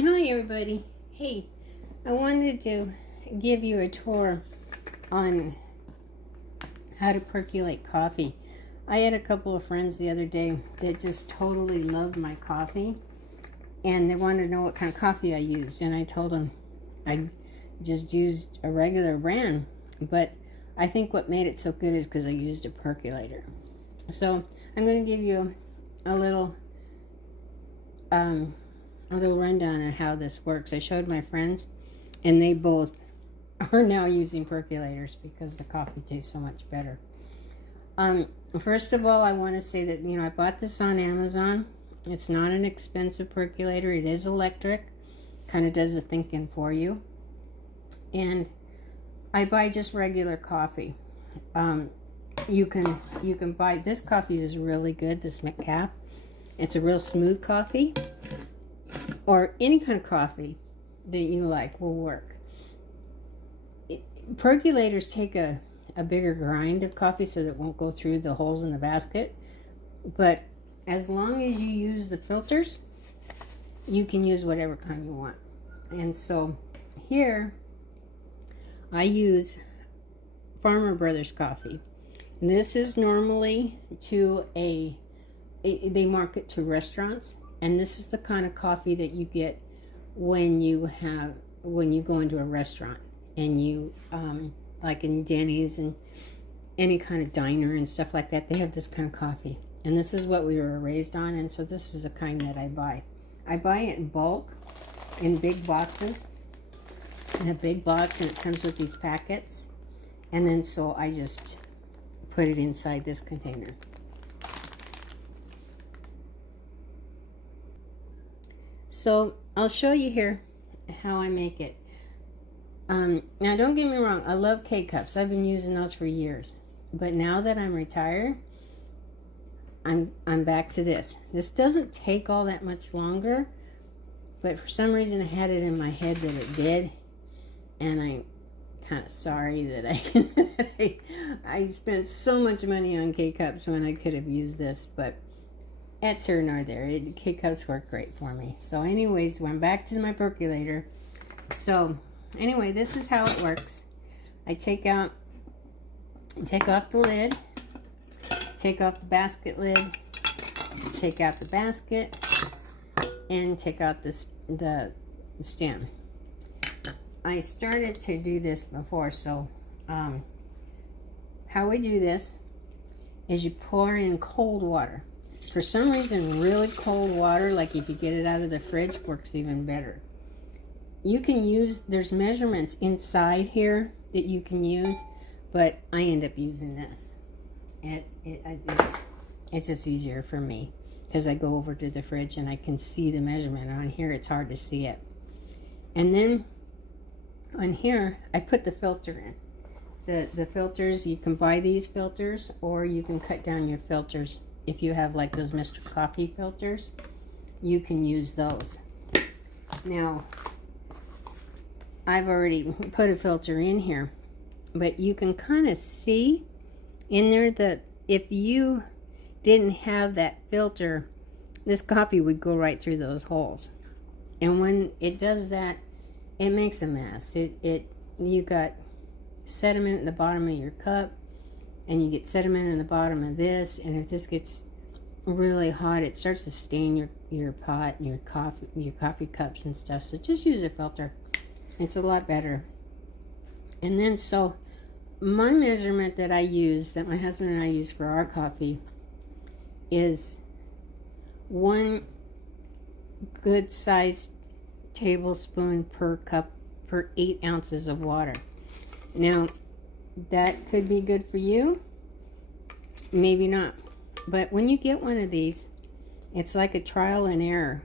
Hi everybody. Hey, I wanted to give you a tour on how to percolate coffee. I had a couple of friends the other day that just totally loved my coffee, and they wanted to know what kind of coffee I used, and I told them I just used a regular brand, but I think what made it so good is because I used a percolator. So I'm going to give you a little rundown on how this works. I showed my friends, and they both are now using percolators because the coffee tastes so much better. First of all, I want to say that, I bought this on Amazon. It's not an expensive percolator. It is electric. Kind of does the thinking for you. And I buy just regular coffee. You can buy, this coffee is really good, this McCafe. It's a real smooth coffee, or any kind of coffee that you like will work. Percolators take a bigger grind of coffee so that it won't go through the holes in the basket. But as long as you use the filters, you can use whatever kind you want. And so here I use Farmer Brothers coffee. And this is normally to they market to restaurants, and this is the kind of coffee that you get when you go into a restaurant, and you like in Denny's and any kind of diner and stuff like that, they have this kind of coffee. And this is what we were raised on, and so this is the kind that I buy. I buy it in bulk, in big boxes, in a big box, and it comes with these packets. And then so I just put it inside this container. So I'll show you here how I make it. Now don't get me wrong, I love K-Cups. I've been using those for years. But now that I'm retired, I'm back to this. This doesn't take all that much longer, but for some reason I had it in my head that it did. And I'm kind of sorry that I spent so much money on K-Cups when I could have used this, but that's here nor there. K-Cups work great for me. So anyways, I'm back to my percolator. So anyway, this is how it works. I take off the lid, take off the basket lid, take out the basket, and take out the stem. I started to do this before, so how we do this is you pour in cold water. For some reason, really cold water, like if you get it out of the fridge, works even better. You can use, there's measurements inside here that you can use, but I end up using this. It's just easier for me because I go over to the fridge and I can see the measurement. On here, it's hard to see it. And then on here, I put the filter in. The filters, you can buy these filters, or you can cut down your filters. If you have like those Mr. Coffee filters, you can use those. Now, I've already put a filter in here, but you can kind of see in there that if you didn't have that filter, this coffee would go right through those holes. And when it does that, it makes a mess. You got sediment in the bottom of your cup, and you get sediment in the bottom of this, and if this gets really hot, it starts to stain your pot and your coffee cups and stuff. So just use a filter. It's a lot better. And then so my measurement that I use, that my husband and I use for our coffee, is 1 good sized tablespoon per cup per 8 ounces of water. Now, that could be good for you, maybe not. But when you get one of these, it's like a trial and error.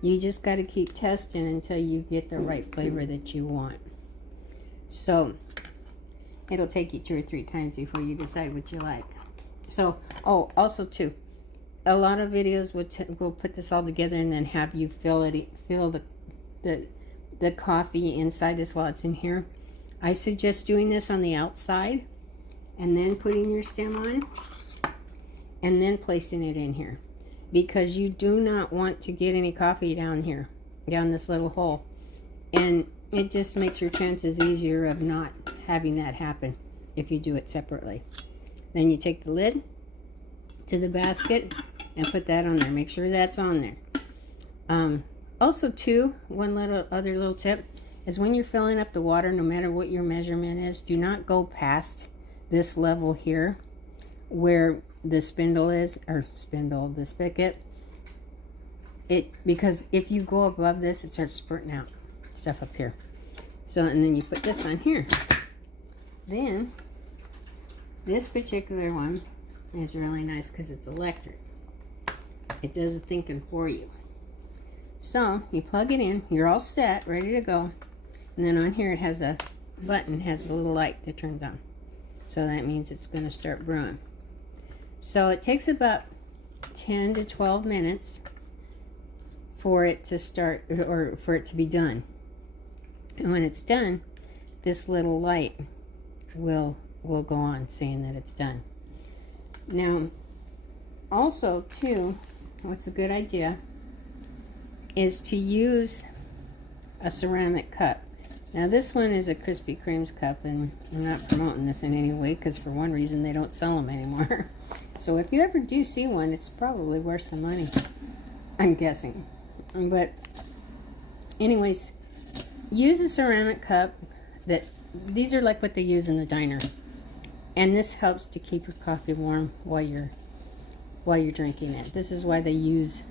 You just got to keep testing until you get the right flavor that you want. So it'll take you 2 or 3 times before you decide what you like. So, also too, a lot of videos will put this all together and then have you fill the coffee inside this while it's in here. I suggest doing this on the outside and then putting your stem on and then placing it in here, because you do not want to get any coffee down here. down this little hole. And it just makes your chances easier of not having that happen if you do it separately. Then you take the lid to the basket and put that on there. Make sure that's on there. Also too, one other little tip is when you're filling up the water, no matter what your measurement is, do not go past this level here where the spindle is, or the spigot. Because if you go above this, it starts spurting out stuff up here. So, and then you put this on here. Then this particular one is really nice because it's electric. It does the thinking for you. So you plug it in, you're all set, ready to go. And then on here it has a button, has a little light that turns on. So that means it's going to start brewing. So it takes about 10 to 12 minutes for it to start, or for it to be done. And when it's done, this little light will go on saying that it's done. Now, also too, what's a good idea is to use a ceramic cup. Now this one is a Krispy Kreme's cup, and I'm not promoting this in any way because for one reason they don't sell them anymore. So if you ever do see one, it's probably worth some money, I'm guessing. But anyways, use a ceramic cup. These are like what they use in the diner, and this helps to keep your coffee warm while you're drinking it. This is why they use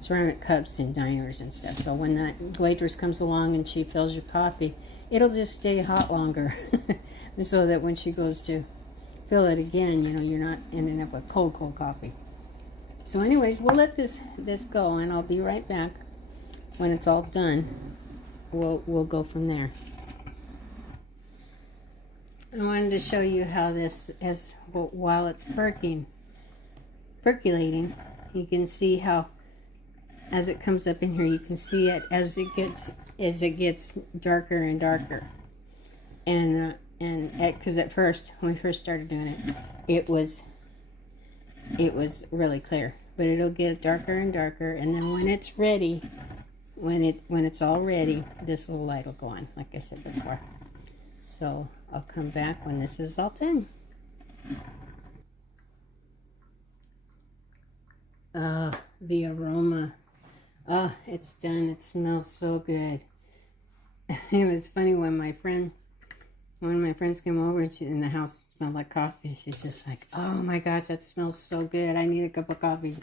ceramic cups in diners and stuff. So when that waitress comes along and she fills your coffee, it'll just stay hot longer, so that when she goes to fill it again, you know, you're not ending up with cold coffee. So anyways, we'll let this go, and I'll be right back when it's all done. We'll go from there. I wanted to show you how this is, while it's percolating, you can see how as it comes up in here, you can see it as it gets darker and darker. And because at first, when we first started doing it, it was really clear, but it'll get darker and darker, and then when it's ready, when it's all ready, this little light will go on, like I said before. So I'll come back when this is all done. The aroma. It's done. It smells so good. It was funny when one of my friends came over and the house smelled like coffee. She's just like, oh my gosh, that smells so good. I need a cup of coffee.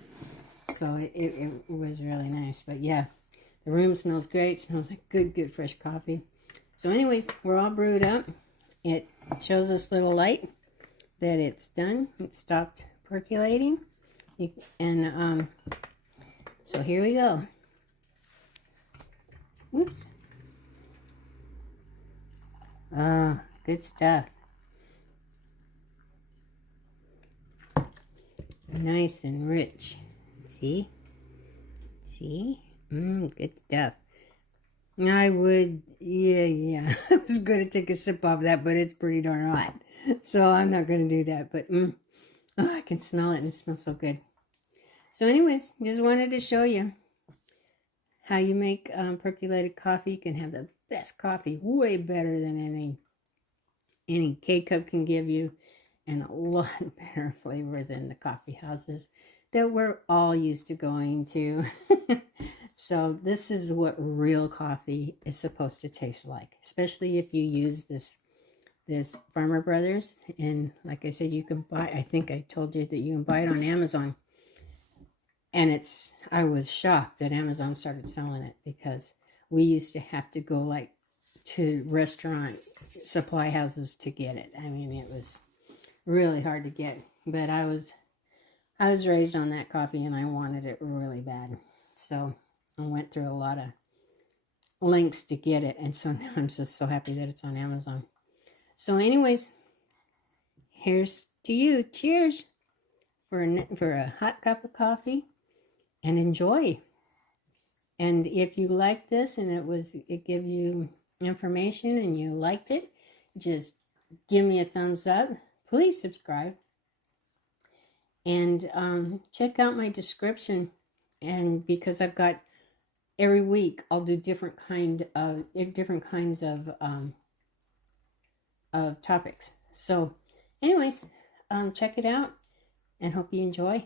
So it was really nice. But yeah, the room smells great. It smells like good fresh coffee. So anyways, we're all brewed up. It shows this little light that it's done. It stopped percolating. So here we go. Whoops. Good stuff. Nice and rich. See? Good stuff. I would, yeah. I was going to take a sip of that, but it's pretty darn hot. So I'm not going to do that. But, I can smell it, and it smells so good. So anyways, just wanted to show you how you make percolated coffee. You can have the best coffee, way better than any K-cup can give you, and a lot better flavor than the coffee houses that we're all used to going to. So this is what real coffee is supposed to taste like, especially if you use this Farmer Brothers. And like I said, you can buy, I think I told you that you can buy it on Amazon. And I was shocked that Amazon started selling it, because we used to have to go like to restaurant supply houses to get it. I mean, it was really hard to get, but I was raised on that coffee, and I wanted it really bad. So I went through a lot of links to get it, and so now I'm just so happy that it's on Amazon. So anyways, here's to you. Cheers for a hot cup of coffee, and enjoy. And if you like this and it gives you information and you liked it, just give me a thumbs up. Please subscribe. And check out my description, and because I've got every week I'll do different kinds of topics. So anyways, check it out and hope you enjoy.